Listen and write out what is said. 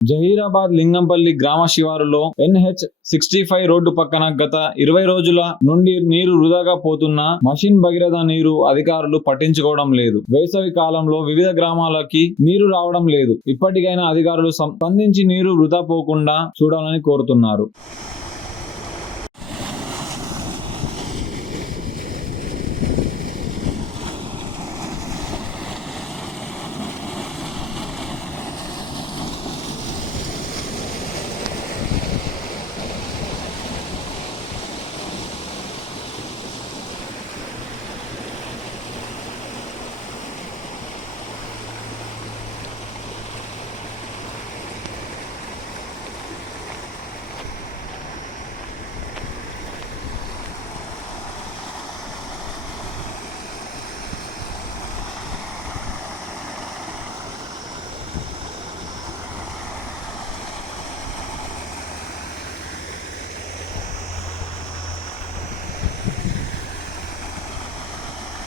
జహీరాబాద్ లింగంపల్లి గ్రామ శివారులో NH-65 road పక్కన గత 20 రోజుల నుండి నీరు వృధాగా పోతున్న మషిన్ భగీరథ నీరు అధికారులు పట్టించుకోవడం లేదు. వేసవి కాలంలో వివిధ గ్రామాలకి నీరు రావడం లేదు. ఇప్పటికైనా అధికారులు స్పందించి నీరు వృధా పోకుండా చూడాలని కోరుతున్నారు.